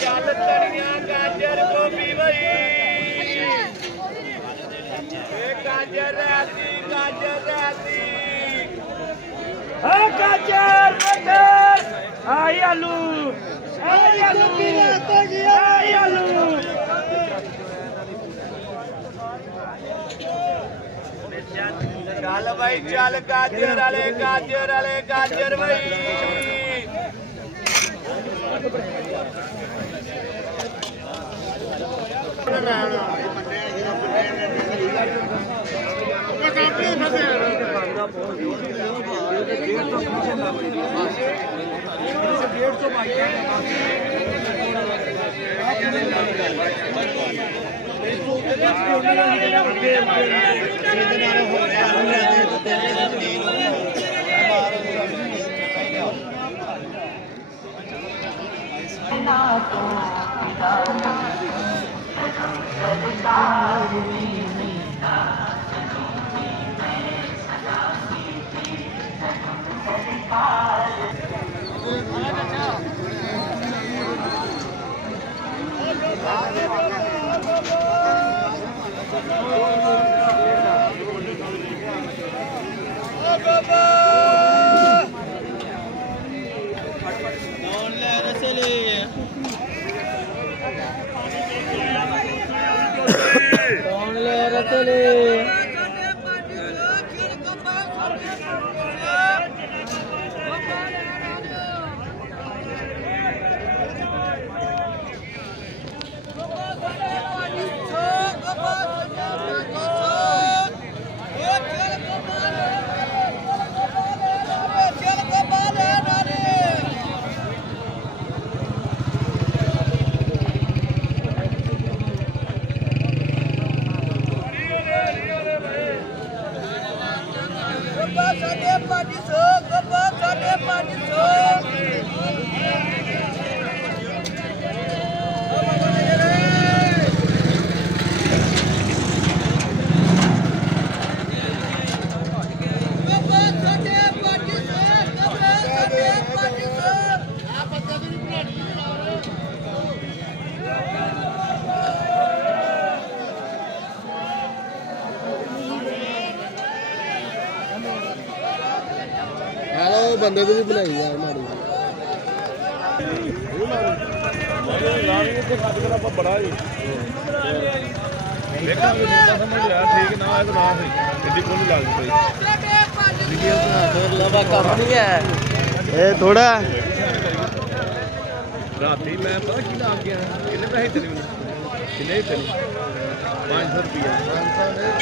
ਚੱਲ ਤੜੀਆਂ ਗਾਜਰ ਗੋਭੀ ਬਈ ਗਾਜਰ ਰਹਿਤੀ गाजर मटर आई आलू चल भाई चल गाजर भाई बंदे तो भी बनाई यार माड़ी बड़ा ठीक ना है तो ना सही एडी कोई लाग पई लवा काम नहीं है ए थोड़ा राती मैं पता की लाग गया कितने पैसे चले कितने चले 500 रुपया 500